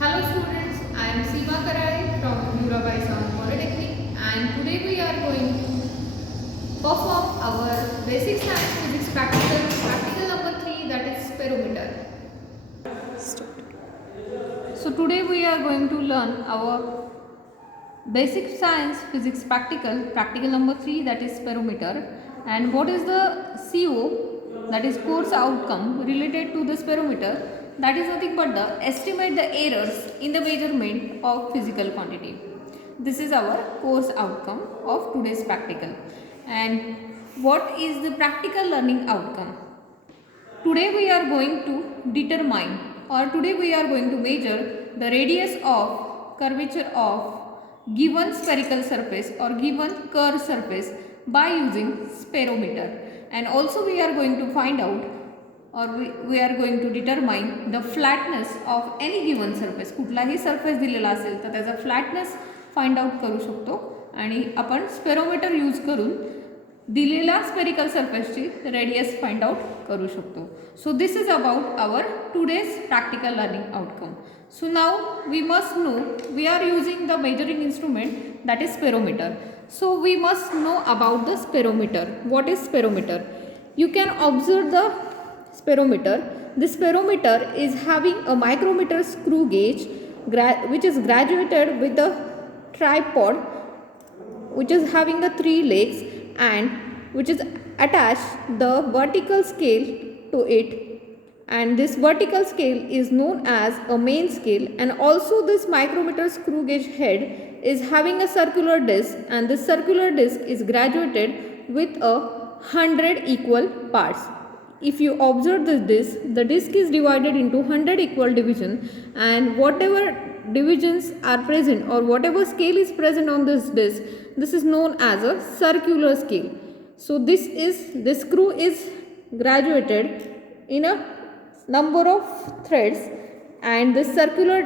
Hello students, I am Seema Karai from Mirabai Sound Polytechnic and today we are going to perform our basic science physics practical number 3, that is sperometer. So today we are going to learn our basic science physics practical number 3, that is sperometer. And what is the CO, that is course outcome related to the sperometer? That is nothing but the estimate the errors in the measurement of physical quantity. This is our course outcome of today's practical. And what is the practical learning outcome? Today we are going to determine, or today we are going to measure the radius of curvature of given spherical surface or given curved surface by using sperometer. And also we are going to find out, or we are going to determine the flatness of any given surface. कुठलाही surface दिलेला असेल तर त्याचा flatness find out करू शकतो आणि आपण sperometer यूज करून दिलेल्या स्पेरिकल सरफेसची रेडियस फाइंड आउट करू शकतो. So this is about our today's practical learning outcome. So now we must know we are using the measuring instrument that is sperometer. So we must know about the sperometer. What is sperometer? You can observe the sperometer. This sperometer is having a micrometer screw gauge which is graduated with the tripod which is having the 3 legs and which is attached the vertical scale to it, and this vertical scale is known as a main scale. And also this micrometer screw gauge head is having a circular disc, and this circular disc is graduated with 100 equal parts. If you observe this disc, the disc is divided into 100 equal divisions, and whatever divisions are present or whatever scale is present on this disc, this is known as a circular scale. So this screw is graduated in a number of threads, and this circular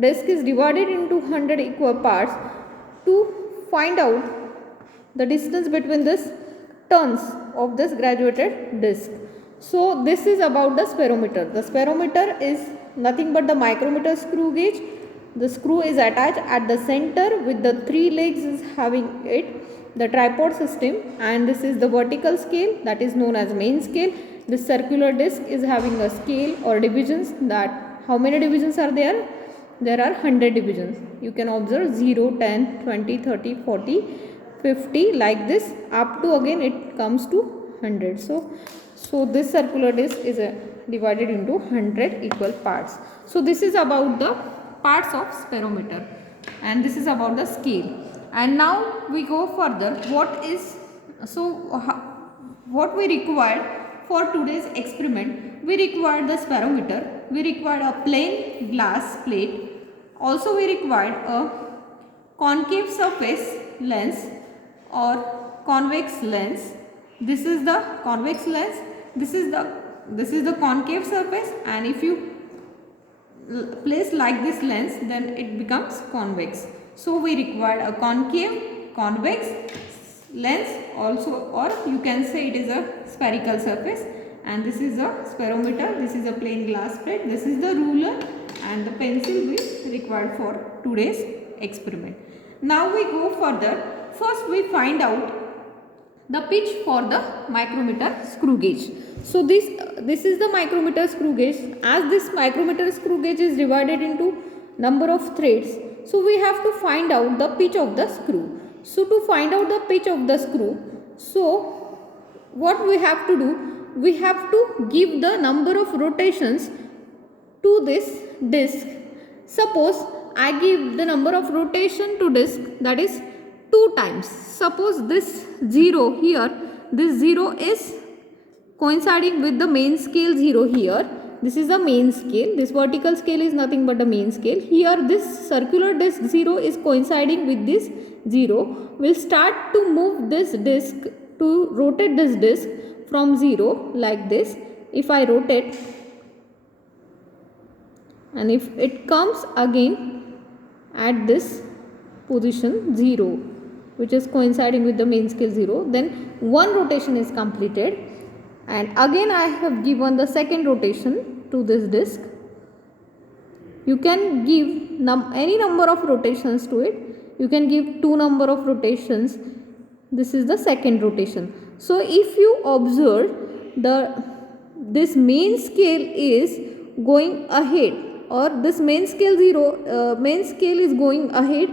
disc is divided into 100 equal parts to find out the distance between this turns of this graduated disc. So this is about the sperometer. The sperometer is nothing but the micrometer screw gauge. The screw is attached at the center with the 3 legs is having it, the tripod system, and this is the vertical scale that is known as main scale. This circular disc is having a scale or divisions. That how many divisions are there? There are 100 divisions. You can observe 0, 10, 20, 30, 40, 50 like this up to again it comes to 100. So this circular disc is divided into 100 equal parts. So this is about the parts of sperometer, and this is about the scale. And now we go further. What we required for today's experiment? We required the sperometer, we required a plain glass plate, also we required a concave surface lens or convex lens. This is the convex lens, this is the concave surface, and if you place like this lens then it becomes convex. So we required a concave, convex lens also, or you can say it is a spherical surface. And this is a sperometer, this is a plain glass plate, this is the ruler and the pencil we required for today's experiment. Now we go further. First we find out the pitch for the micrometer screw gauge. So this is the micrometer screw gauge. As this micrometer screw gauge is divided into number of threads, so we have to find out the pitch of the screw. So to find out the pitch of the screw, so what we have to do, we have to give the number of rotations to this disc. Suppose I give the number of rotation to disc, that is 2 times. Suppose this 0 here, this 0 is coinciding with the main scale 0 here. This is the main scale. This vertical scale is nothing but the main scale. Here this circular disc 0 is coinciding with this 0. We'll start to move this disc, to rotate this disc from 0 like this. If I rotate, and if it comes again at this position 0, which is coinciding with the main scale 0, then one rotation is completed, and again I have given the second rotation to this disc, you can give any number of rotations to it. You can give 2 number of rotations. This is the second rotation. So if you observe, this main scale is going ahead, or this main scale is going ahead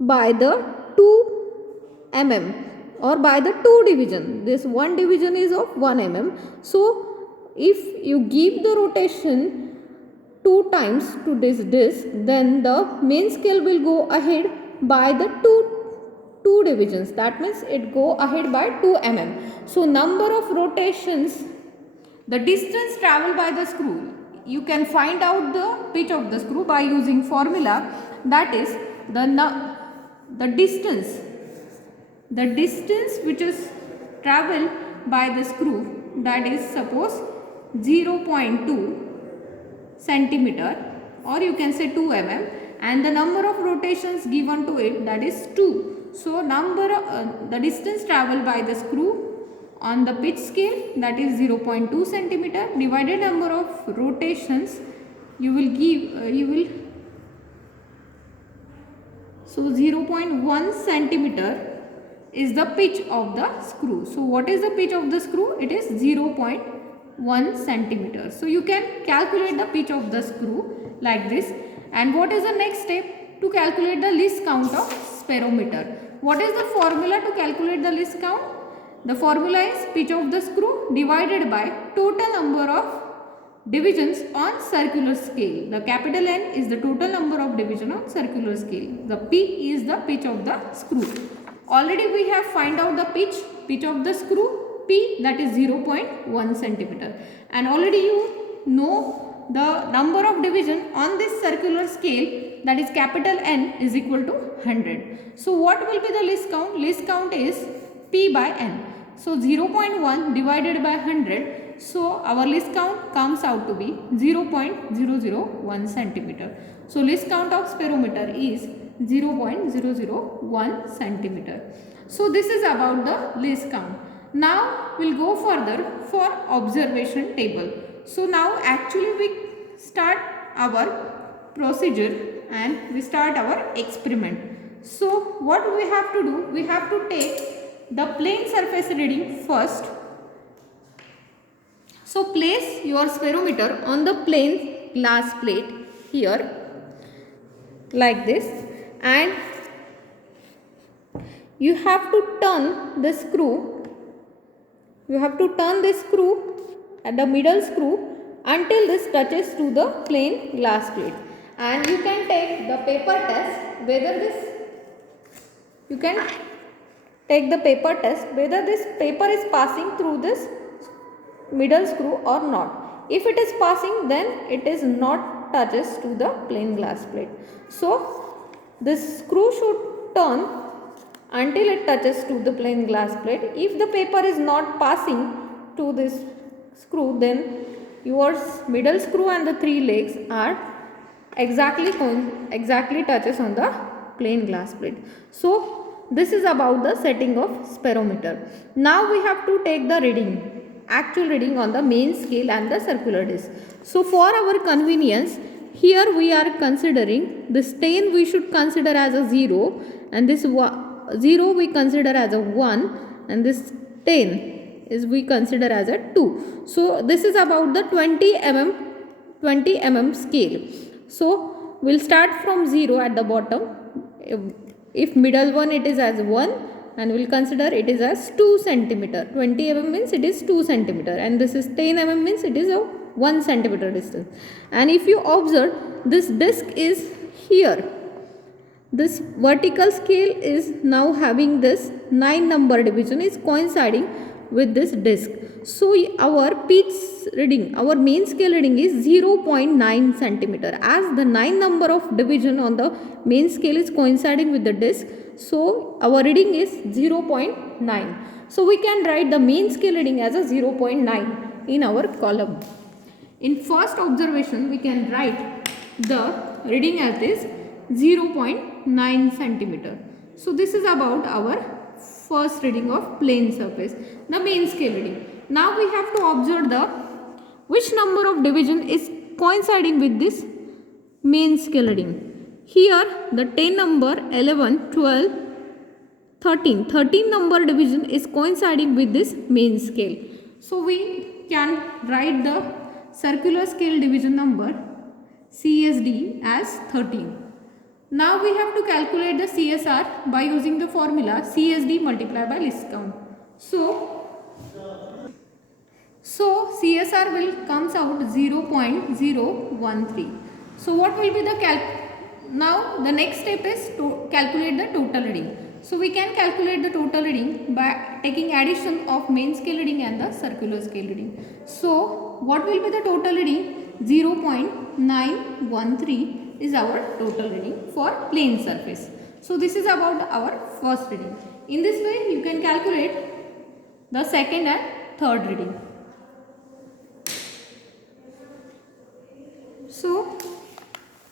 by the 2 mm, or by the 2 division. This 1 division is of 1 mm. So if you give the rotation 2 times to this disc, then the main scale will go ahead by the 2 divisions. That means it go ahead by 2 mm. So number of rotations, the distance traveled by the screw, you can find out the pitch of the screw by using formula, that is the distance which is traveled by the screw, that is suppose 0.2 centimeter, or you can say 2 mm, and the number of rotations given to it, that is 2. So the distance traveled by the screw on the pitch scale, that is 0.2 centimeter, divided number of rotations, you will give so 0.1 centimeter is the pitch of the screw. So what is the pitch of the screw? It is 0.1 centimeter. So you can calculate the pitch of the screw like this. And what is the next step? To calculate the least count of spirometer. What is the formula to calculate the least count? The formula is pitch of the screw divided by total number of divisions on circular scale. The capital N is the total number of division on circular scale. The P is the pitch of the screw. Already we have find out the pitch of the screw P, that is 0.1 centimeter. And already you know the number of division on this circular scale, that is capital N, is equal to 100. So what will be the least count? Least count is P by N. So 0.1 divided by 100. So our least count comes out to be 0.001 centimeter. So least count of spirometer is 0.001 centimeter. So this is about the least count. Now we'll go further for observation table. So now actually we start our procedure and we start our experiment. So what we have to do? We have to take the plane surface reading first. So place your spirometer on the plane glass plate here like this, and you have to turn the screw. You have to turn this screw at the middle screw until this touches to the plane glass plate. And you can take the paper test whether this paper is passing through this middle screw or not. If it is passing, then it is not touches to the plane glass plate. So this screw should turn until it touches to the plane glass plate. If the paper is not passing to this screw, then your middle screw and the 3 legs are exactly touches on the plane glass plate. So this is about the setting of spirometer. Now we have to take the actual reading on the main scale and the circular disc. So for our convenience, here we are considering this 10 we should consider as a 0, and this 0 we consider as a 1, and this 10 is we consider as a 2. So this is about the 20 mm scale. So we'll start from 0 at the bottom. If middle one it is as 1, and we'll consider it is as 2 centimeter. 20 mm means it is 2 centimeter, and this is 10 mm means it is a 1 centimeter distance. And if you observe, this disc is here. This vertical scale is now having this 9 number division is coinciding with this disc. So our pitch reading, our main scale reading is 0.9 centimeter. As the 9 number of division on the main scale is coinciding with the disc, so our reading is 0.9. So we can write the main scale reading as a 0.9 in our column. In first observation, we can write the reading as this 0.9 centimeter. So this is about our first reading of plane surface, the main scale reading. Now we have to observe which number of division is coinciding with this main scale reading. Here the 10 number 11, 12, 13 number division is coinciding with this main scale. So we can write the circular scale division number CSD as 13. Now we have to calculate the CSR by using the formula CSD multiplied by least count. So CSR will comes out 0.013. So what will be the now the next step is to calculate the total reading. So we can calculate the total reading by taking addition of main scale reading and the circular scale reading. So what will be the total reading? 0.913 is our total reading for plane surface. So this is about our first reading. In this way you can calculate the second and third reading. So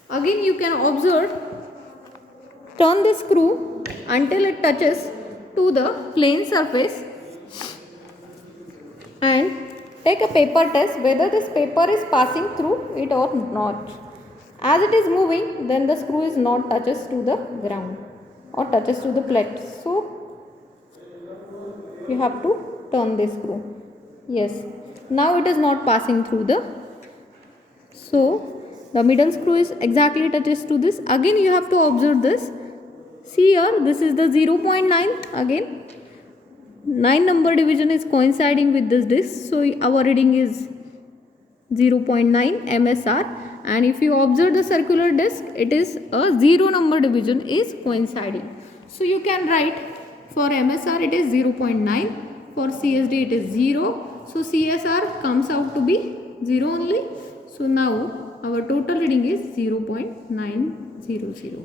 again you can observe, turn the screw until it touches to the plane surface and take a paper test whether this paper is passing through it or not. As it is moving, then the screw is not touches to the ground or touches to the plate. So you have to turn this screw. Yes, now it is not passing through the. So the middle screw is exactly touches to this. Again you have to observe this. See here, this is the 0.9 again. 9 number division is coinciding with this disc. So our reading is 0.9 MSR. And if you observe the circular disc, it is a 0 number division is coinciding. So you can write for MSR it is 0.9. For CSD it is 0. So CSR comes out to be 0 only. So now our total reading is 0.900.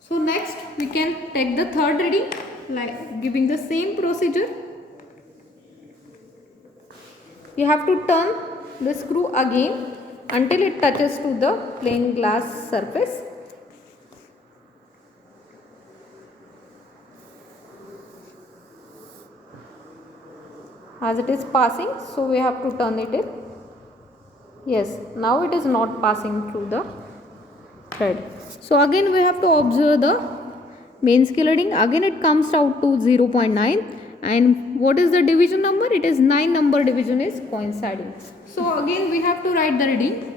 So next we can take the third reading, like giving the same procedure. You have to turn the screw again until it touches to the plain glass surface. As it is passing, so we have to turn it in. Yes, now it is not passing through the thread. So again we have to observe the main scale reading. Again it comes out to 0.9. And what is the division number? It is 9 number division is coinciding. So again we have to write the reading.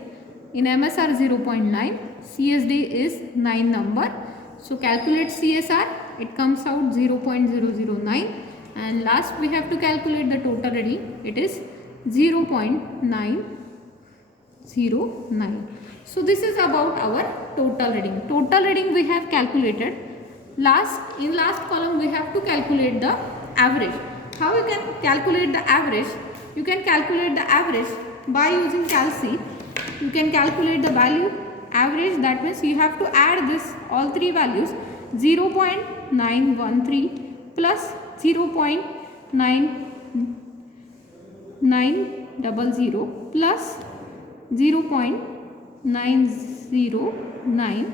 In MSR 0.9, CSD is 9 number. So calculate CSR, it comes out 0.009. And last we have to calculate the total reading. It is 0.909. So this is about our total reading. Total reading we have calculated. In last column we have to calculate the average. How you can calculate the average? You can calculate the average by using calci. You can calculate the value average. That means you have to add this all three values, 0.913 plus 0.9900 plus 0.909.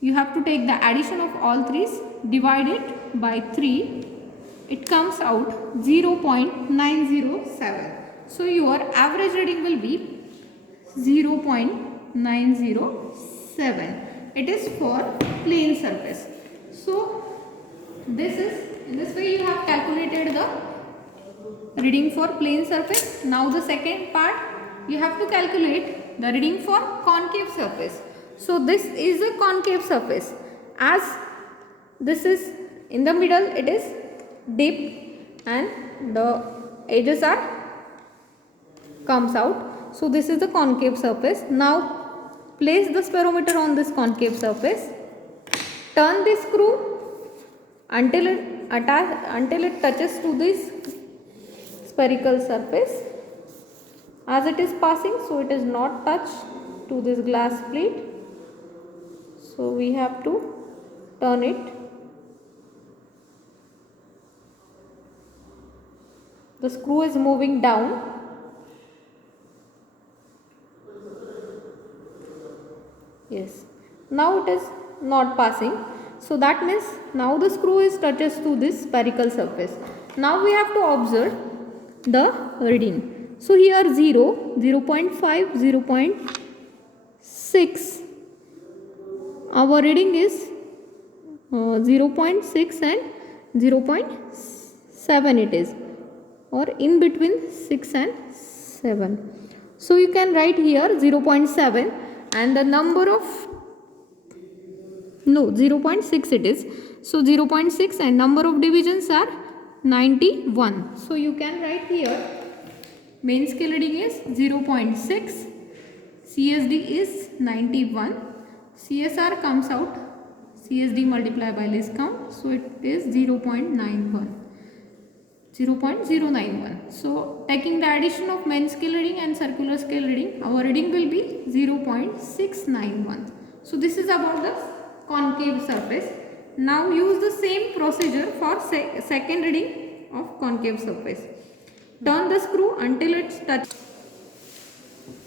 You have to take the addition of all threes, divide it by 3. It comes out 0.907. So your average reading will be 0.907. It is for plane surface. So this is, in this way you have calculated the reading for plane surface. Now the second part, you have to calculate the reading for concave surface. So this is a concave surface. As this is in the middle, it is deep and the edges are comes out. So this is the concave surface. Now place the spirometer on this concave surface. Turn the screw until it touches to this spherical surface. As it is passing, so it is not touched to this glass plate. So we have to turn it. The screw is moving down. Yes. Now it is not passing. So that means now the screw is touches to this spherical surface. Now we have to observe the reading. So here 0, 0.5, 0.7, 6, our reading is 0.6 and 0.7 it is, or in between 6 and 7. So you can write here 0.7 and the number of 0.6 it is. So 0.6 and number of divisions are 91. So you can write here main scale reading is 0.6, CSD is 91, CSR comes out, CSD multiplied by least count, so it is 0.91. So taking the addition of main scale reading and circular scale reading, our reading will be 0.691. So this is about the concave surface. Now use the same procedure for second reading of concave surface. Turn the screw until it touches.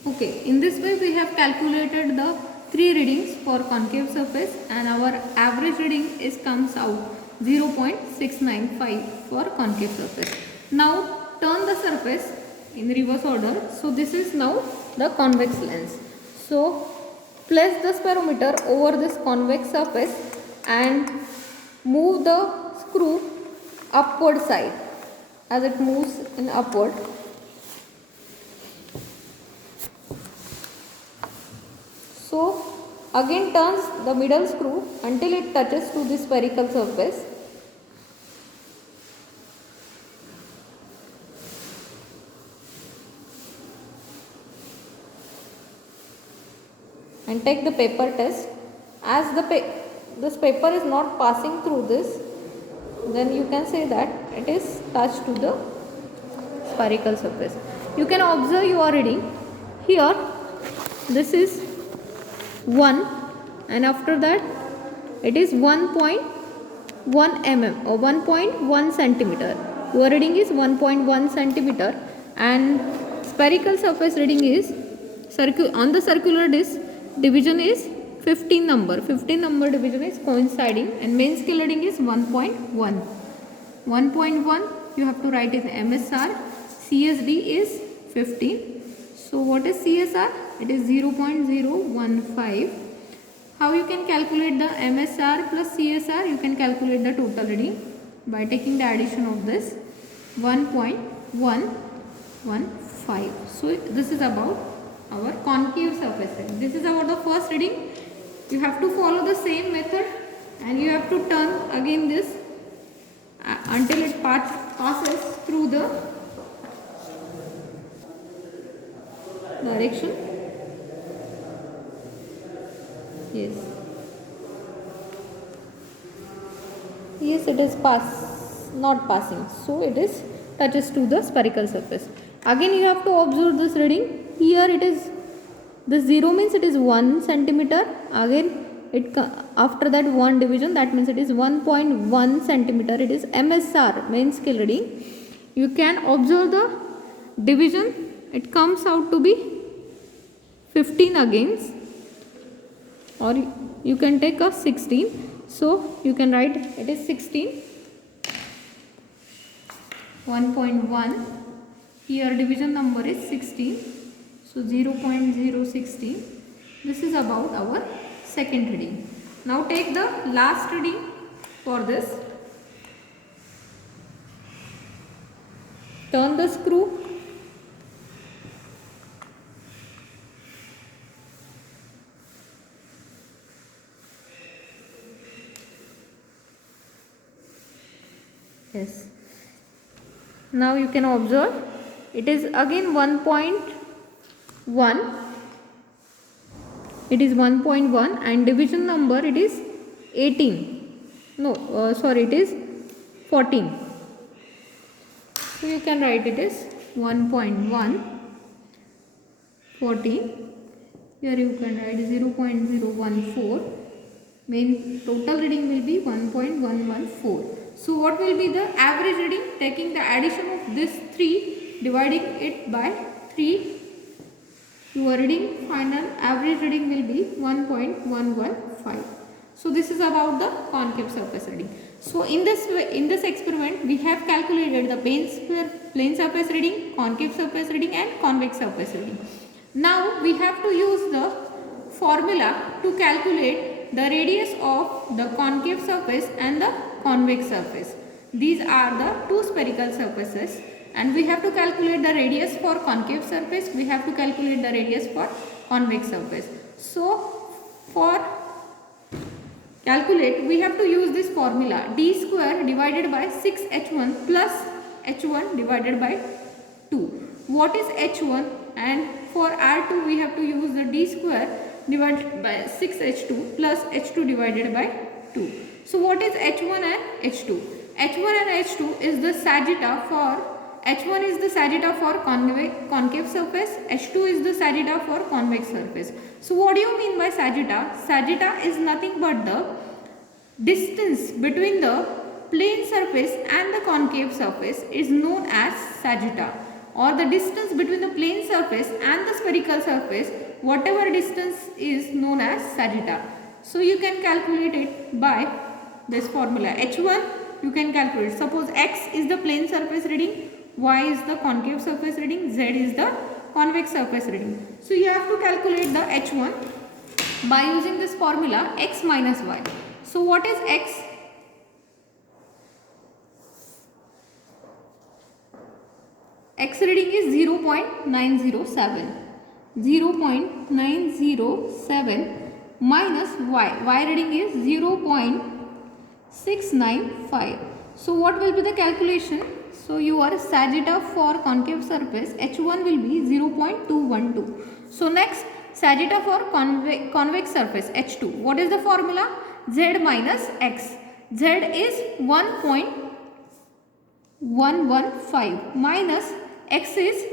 Okay, in this way we have calculated the 3 readings for concave surface and our average reading comes out 0.695 for concave surface. Now turn the surface in reverse order. So this is now the convex lens. So place the spirometer over this convex surface and move the screw upward side as it moves in upward. So again turns the middle screw until it touches to the spherical surface. And take the paper test. As this paper is not passing through this, then you can say that it is touched to the spherical surface. You can observe your reading. Here this is 1 and after that it is 1.1 mm or 1.1 centimeter. Your reading is 1.1 centimeter and spherical surface reading is on the circular disc division is 15 number. 15 number division is coinciding and main scale reading is 1.1. 1.1 you have to write in MSR. CSD is 15. So what is CSR? It is 0.015. How you can calculate the MSR plus CSR? You can calculate the total reading by taking the addition of this 1.115. So this is about our concave surface reading. This is about the first reading. You have to follow the same method and you have to turn again this until it passes through the direction. Yes, it is not passing, so it is touches to the spherical surface. Again you have to observe this reading. Here it is, this 0 means it is 1 centimeter. Again after that 1 division, that means it is 1.1 centimeter. It is MSR, main scale reading. You can observe the division. It comes out to be 15 again, or you can take a 16. So you can write it is 16. 1.1. Here division number is 16. So 0.016. This is about our second reading. Now take the last reading for this. Turn the screw. Yes. Now you can observe it is again 1.1. It is 1.1 and division number it is 18. It is 14. So you can write it as 1.1 14. Here you can write 0.014. Main total reading will be 1.114. So what will be the average reading? Taking the addition of this 3, dividing it by 3, your reading, final average reading will be 1.115. So this is about the concave surface reading. So in this experiment we have calculated the plane surface reading, concave surface reading and convex surface reading. Now we have to use the formula to calculate the radius of the concave surface and the convex surface. These are the two spherical surfaces, and we have to calculate the radius for concave surface, we have to calculate the radius for convex surface. So for calculate, we have to use this formula, d square divided by 6h1 plus h1 divided by 2. What is h1? And for r2 we have to use the d square divided by 6h2 plus h2 divided by 2. So what is h1 and h2? h1 and h2 is the sagitta for, h1 is the sagitta for concave surface, h2 is the sagitta for convex surface. So what do you mean by sagitta? Sagitta is nothing but the distance between the plane surface and the concave surface is known as sagitta, or the distance between the plane surface and the spherical surface, whatever distance is known as sagitta. So you can calculate it by this formula. H1 you can calculate. Suppose x is the plane surface reading, y is the concave surface reading, z is the convex surface reading. So you have to calculate the H1 by using this formula x minus y. So what is x? X reading is 0.907. 0.907 minus y. Y reading is 0.695. So what will be the calculation? So your sagitta for concave surface H1 will be 0.212. So next, sagitta for convex surface H2. What is the formula? Z minus x. Z is 1.115 minus x is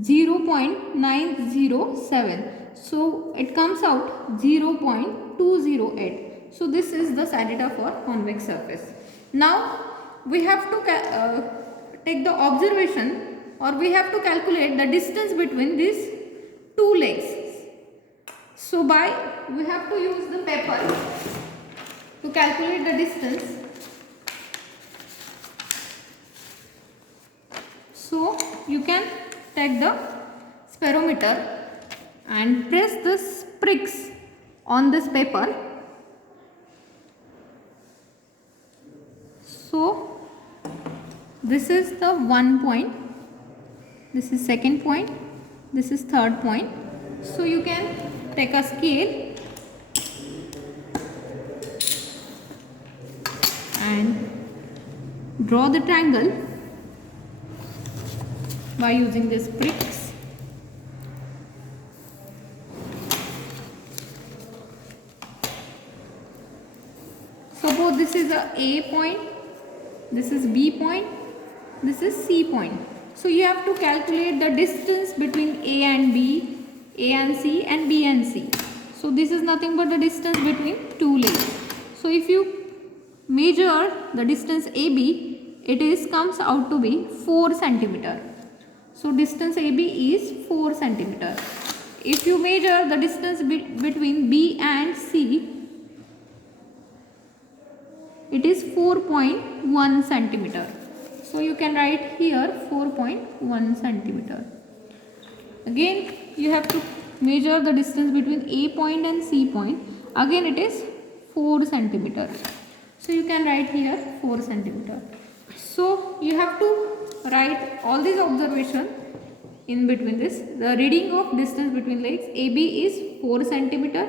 0.907. So it comes out 0.208. So this is the sagitta for convex surface. Now we have to take the observation, or we have to calculate the distance between these two legs. So we have to use the paper to calculate the distance. So you can take the sperometer and press the pricks on this paper. So this is the 1 point, this is second point, this is third point. So you can take a scale and draw the triangle by using these pricks. Suppose this is a point, this is B point, this is C point. So you have to calculate the distance between A and B, A and C, and B and C. So this is nothing but the distance between two legs. So if you measure the distance AB, it comes out to be 4 centimeter. So distance AB is 4 centimeter. If you measure the distance between B and C, it is 4.1 centimeter. So you can write here 4.1 centimeter. Again you have to measure the distance between A point and C point. Again it is 4 centimeter. So you can write here 4 centimeter. So you have to write all these observations in between this. The reading of distance between legs, AB is 4 centimeter,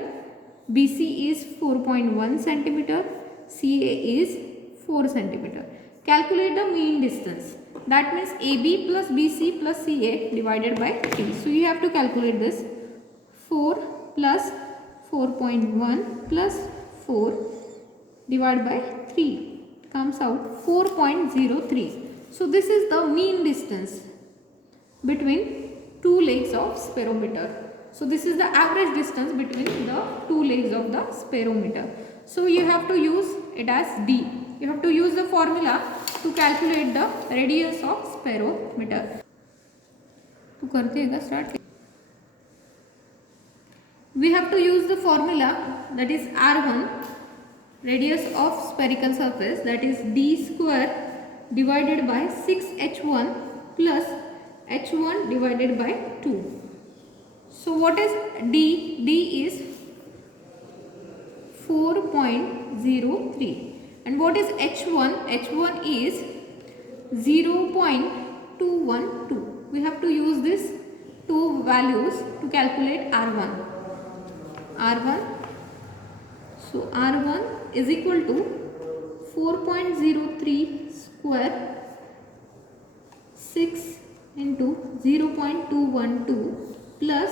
BC is 4.1 centimeter, CA is 4 centimeter. Calculate the mean distance. That means AB plus BC plus CA divided by 3. So you have to calculate this. 4 plus 4.1 plus 4 divided by 3 comes out 4.03. So this is the mean distance between two legs of sperometer. So this is the average distance between the two legs of the sperometer. So you have to use it as D. You have to use the formula to calculate the radius of sperometer. तो करते हैं start. We have to use the formula, that is R1, radius of spherical surface, that is D square divided by 6h1 plus h1 divided by 2. So what is D? D is 4.03. And what is H1? H1 is 0.212. We have to use these two values to calculate R1. R1. So R1 is equal to 4.03 square 6 into 0.212 plus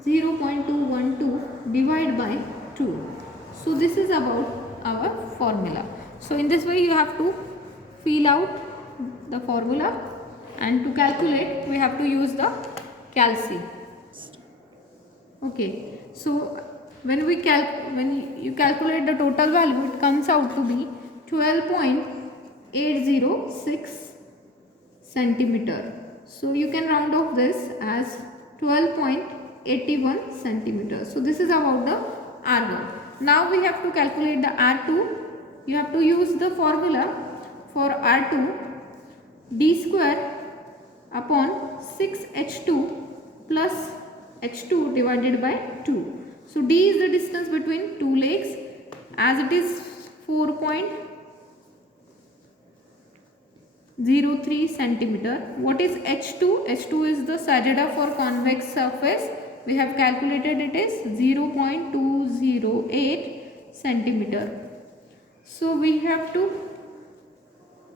0.212 divided by 2. So this is about our formula. So in this way you have to fill out the formula, and to calculate we have to use the calci. Okay, so when you calculate the total value, it comes out to be 12.806 centimeter. So you can round off this as 12.81 centimeters. So this is about the R1. Now we have to calculate the R2. You have to use the formula for R2, D square upon 6H2 plus H2 divided by 2. So D is the distance between two legs, as it is 4.03 centimeter. What is H2? H2 is the sajada for convex surface. We have calculated it is 0.208 centimeter. So we have to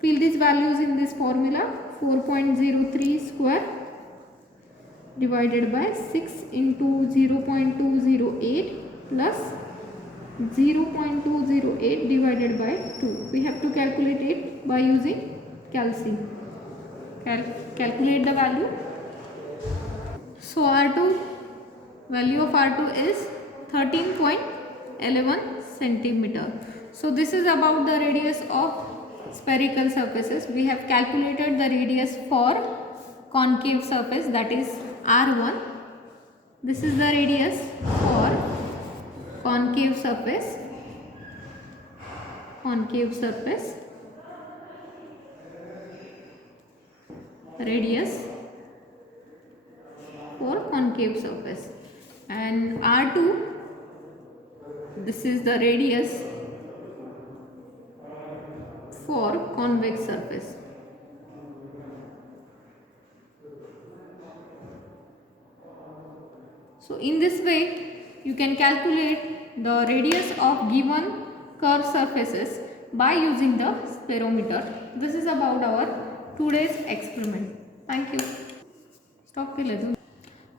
fill these values in this formula. 4.03 square divided by 6 into 0.208 plus 0.208 divided by 2. We have to calculate it by using calci. Calculate the value. So R2, value of R2 is 13.11 centimeter. So this is about the radius of spherical surfaces. We have calculated the radius for concave surface, that is R1. This is the radius for concave surface. Radius for concave surface. And R2, this is the radius for convex surface. So in this way you can calculate the radius of given curved surfaces by using the spirometer. This is about our today's experiment. Thank you. Stop.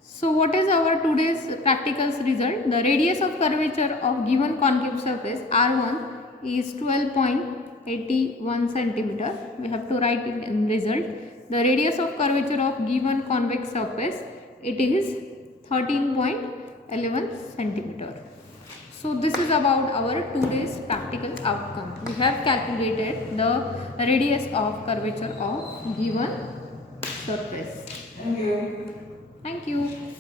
So what is our today's practical result? The radius of curvature of given concave surface R1 is 12.81 centimeter. We have to write it in result. The radius of curvature of given convex surface, it is 13.11 centimeter. So this is about our today's practical outcome. We have calculated the radius of curvature of given surface. Thank you. Thank you.